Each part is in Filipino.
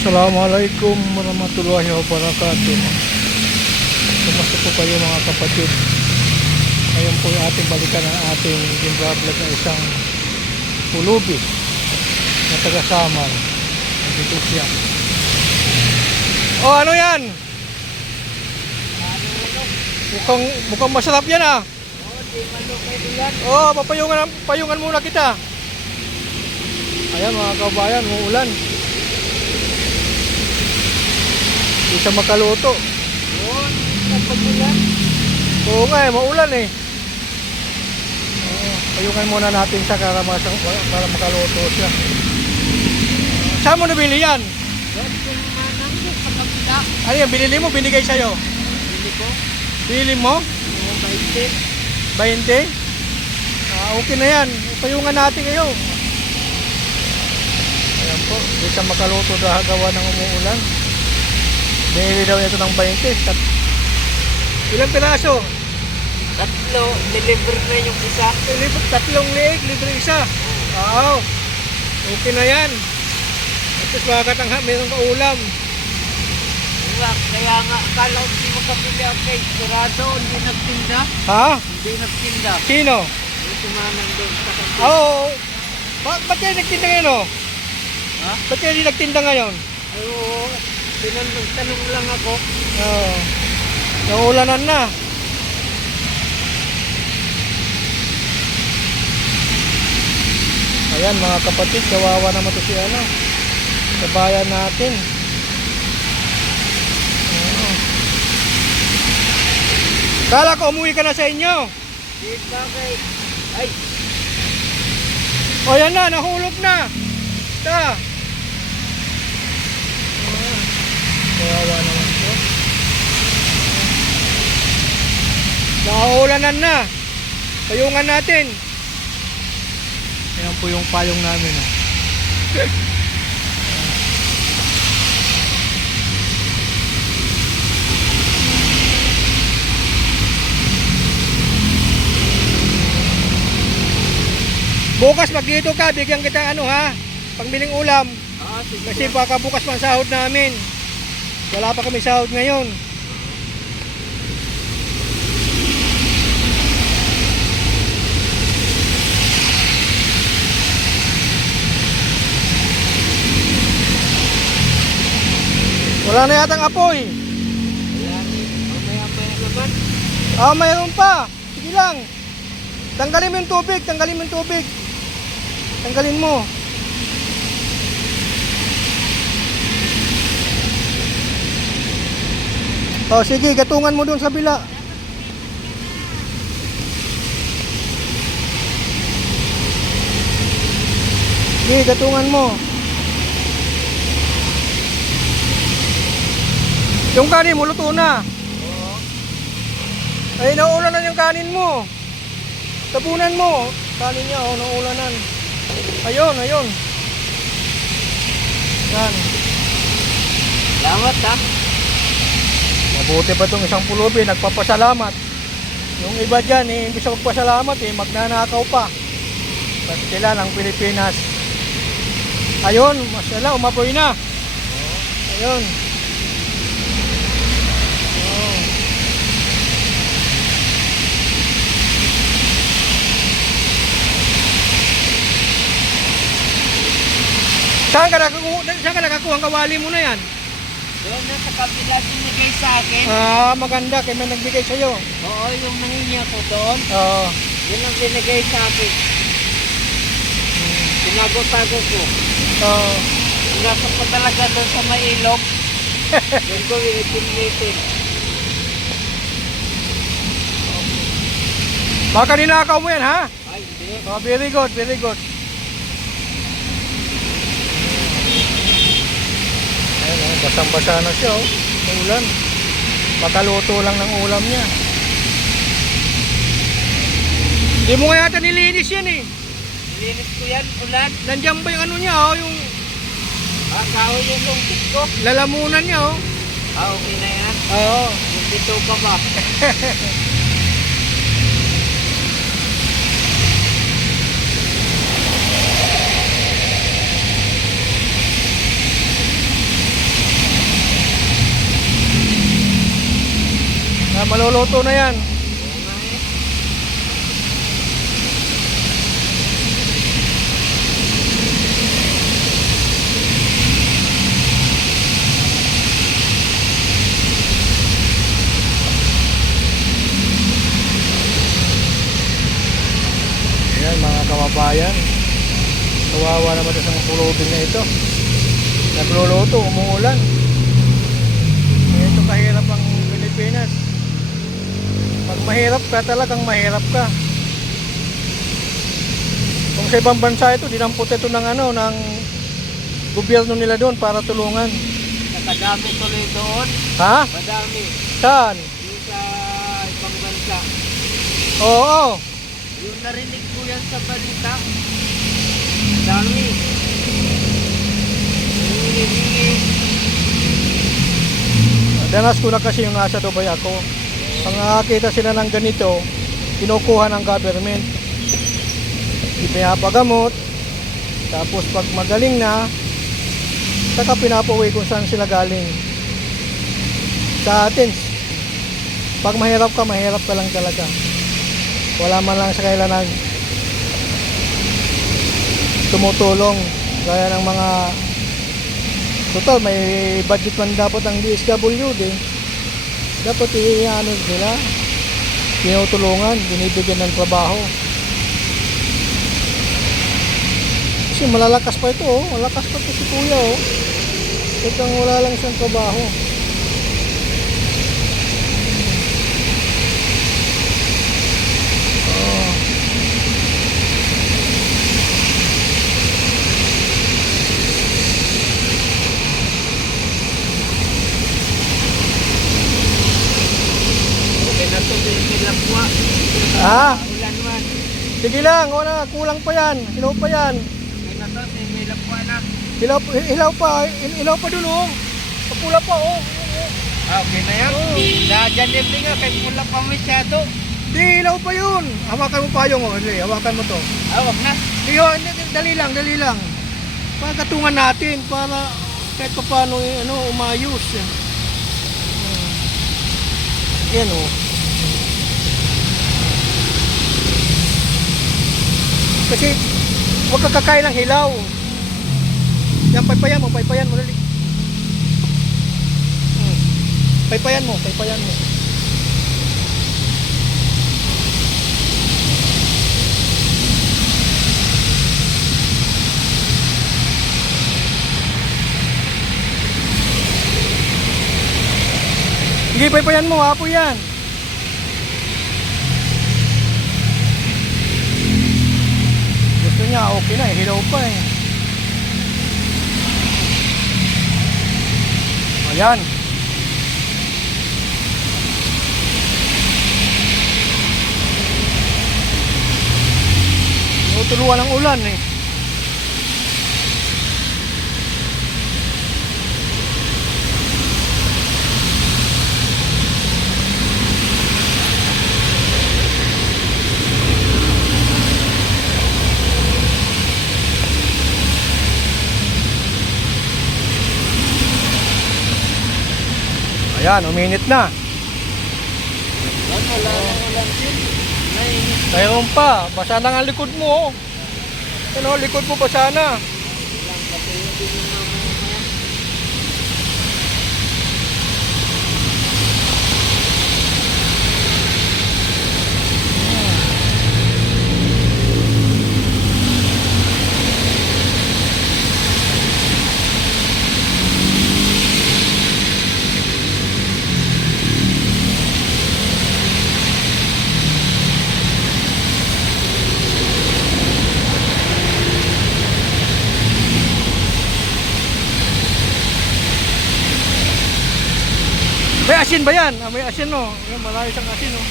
Assalamualaikum warahmatullahi wabarakatuh. Kumusta po kayo mga kapatid? Ngayon po yung ating balikan ang ating ginrablog na isang pulubi na taga-Samar. Nandito siya. Oh, ano yan? Mukhang masarap yan ah. Oh, papayungan muna kita. Ayan mga kabayan, uulan. Hindi siya makaluto. Oo nga eh, maulan eh. Payungan muna natin siya para makaluto siya. Saan mo nabili yan? Ano yan, binili mo, binigay sa'yo? Binili mo? 20? Okay na yan. Payungan natin kayo. Ayan po, hindi siya makaluto dahil gawa ng umuulan. Binili daw ito ng 20. Ilang piraso? Tatlo, deliver na yung isa. Tatlong leeg, libre isa. Oo. Okay na yan. At least makakatangha, mayroong kaulam. Kaya nga, akala ko hindi makapili ako kay Dorado, hindi nagtinda. Ha? Hindi nagtinda. Sino? Yung sumanang doon sa kanto. Oo. Ba't kayo nagtinda ngayon o? Ha? Ba't kayo hindi nagtinda ngayon? Ay, oo. Tanong lang ako. Oo. Naulanan na. Ayan mga kapatid, kawawa naman ito si ano, kabayan natin. Kala ko umuwi ka na sa inyo. Di bagay. Ay, O yan na, nahulog na. Ta. Kawawa naman ito. Nakaulanan na. Payungan natin. Ayan po yung payong namin. Bukas pag dito ka, bigyan kita ano ha, pangbiling ulam. sige. Kasi baka bukas pang sahod namin. Wala pa kami sahod ngayon. Wala na yatang apoy. Mamaya-maya naman. Mayroon pa. Sige lang. Tanggalin mo yung tubig, tanggalin mo yung tubig. Tanggalin mo. Sige, gatungan mo doon sa bila. Sige, gatungan mo. Yung kanin mo, luto na. Ay, naulan na yung kanin mo. Tabunan mo. Kanin niya, naulanan. Ayun. Yan. Salamat ha. Mabuti pa itong isang pulubi, nagpapasalamat. Yung iba dyan, imbis na magpasalamat, magnanakaw pa. Ba't sila ng Pilipinas? Ayun, masala, umapoy na. Ayun. Saan ka nakakuha ang kawali mo na yan? Doon na sa kabila binigay sa akin. Maganda, kaya may nagbigay sa'yo. Oo, yung nanginya ko doon. Oo. Yun ang binigay sa akin. Tinago-tago ko. Oo. Pinasok ko talaga doon sa may ilog. Doon ko ipinitin. Baka ninakaw mo yan, ha? Ay, hindi. Very good, very good. Ayun, basang-basa na siya, sa ulan. Makaluto lang ng ulam niya. Hindi mo nga yata nilinis yan eh. Nilinis ko yan, ulan. Nandiyan ba yung ano niya, yung Kahoy yung lungkit ko. lalamunan niya, Okay na yan. Oo. Yung dito pa ba? maluluto na yan. Oo nga eh. Ayan mga kababayan. Kawawa naman isang pulubin na ito. Nagluluto, umuulan. Ito kahirap ang Pilipinas. Pag mahirap ka, talagang mahirap ka. Kung sa ibang bansa ito, dinampot ito ng ano, ng gobyerno nila doon para tulungan. Nakadami tuloy doon. Ha? Madami. Saan? Yung sa ibang bansa. Oo. Yung narinig ko yan sa balita. Dami. Hingi-hingi. Danas ko na kasi yung nasa Dubai ako. Pag nakakita sila ng ganito, kinukuha ng government. Ipinapagamot. Tapos pag magaling na, saka pinapauwi kung saan sila galing. Sa atin, pag mahirap ka lang talaga. Wala man lang sa kailan tumutulong. Gaya ng mga total, may budget man dapat ang DSWD. Dapat i-ano nila, tinutulungan, binibigyan ng trabaho. Kasi malalakas pa ito, oh. Malakas pa ito si kuya, oh. Ito wala lang siyang trabaho. Oh. Okay na to, nilapwa. Ah? Ulan man. Sige lang, wala, kulang pa yan. Hilaw pa yan. Okay na to, nilapwa na. Hilaw pa dun, oh. Pula pa, oh. Ah, okay na yan. Dyan din nga, kahit pula pa masyado. Di, hilaw pa yun. Hawakan mo pa yung, oh. Hindi, hawakan mo to. Ah, wag na. Dali lang. Pagkatungan natin para kahit pa paano, ano, umayos. Yan, oh. Kasi, huwag ka kakain ng hilaw. Yan, paypayan mo, dali. Paypayan mo. Sige, paypayan mo, apo yan. Gusto niya, okay na, hilaw pa eh. Ayan. Tinutuluan ng ulan eh. Ayan, uminit na. Wala nang ulan din. Nainis. Mayroon pa, basa na nga likod mo. Ano, likod mo basa na. Lang kasi yung din yung mamaya. May asin ba yan? May asin no. Yan, malayo siyang asin no.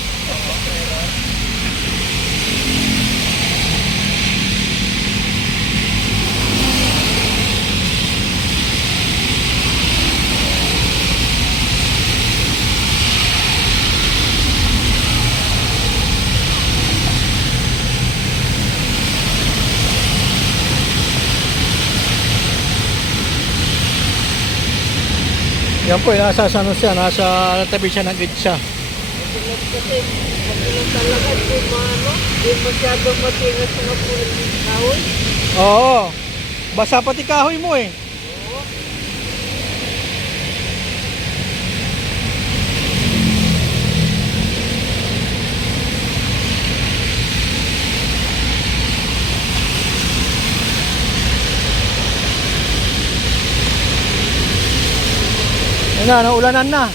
Yan po, nasa ano siya, nasa tabi siya ng gitsa. Magulat kasi. Magulat talaga. Di masyadong matigas sa magulat ng kahoy. Oo. Basa pati kahoy mo eh. Oo. Ayun na, naulanan na.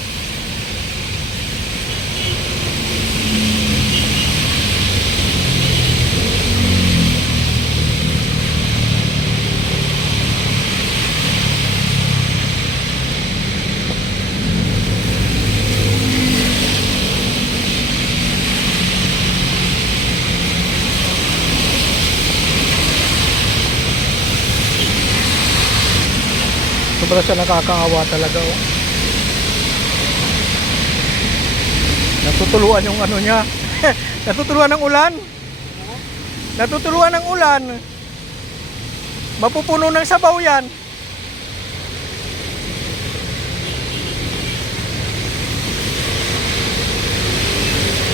Sobra siya nakakaawa talaga oh. Natutuluan yung ano niya. Natutuluan ng ulan. Natutuluan ng ulan. Mapupuno ng sabaw yan.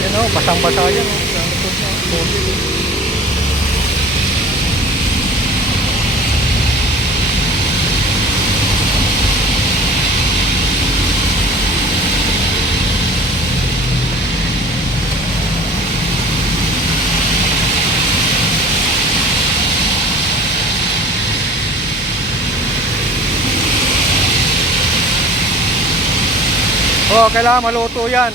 Yan o, basang-basa yan o. Oh, kailangan maluto yan.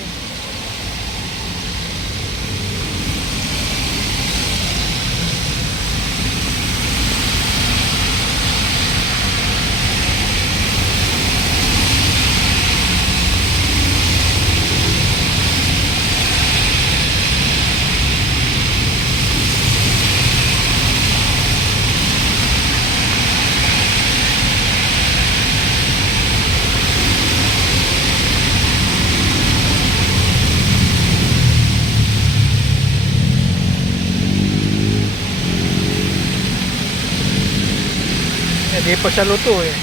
Hindi pa siya luto eh.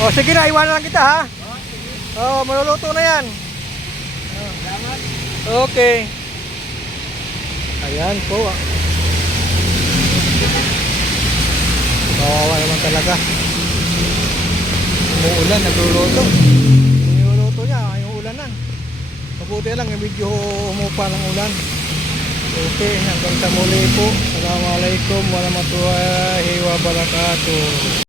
Oh, sige na, iwanan lang kita ha. Oh, maluluto na yan. Salamat. Okay. Ayan po. Kawawa naman talaga. Umuulan, nagluluto. Niluluto niya, yung ulanan. Mabuti lang, yung video umupa ng ulan. Okay, hanggang sa muli po. Assalamualaikum warahmatullahi wabarakatuh.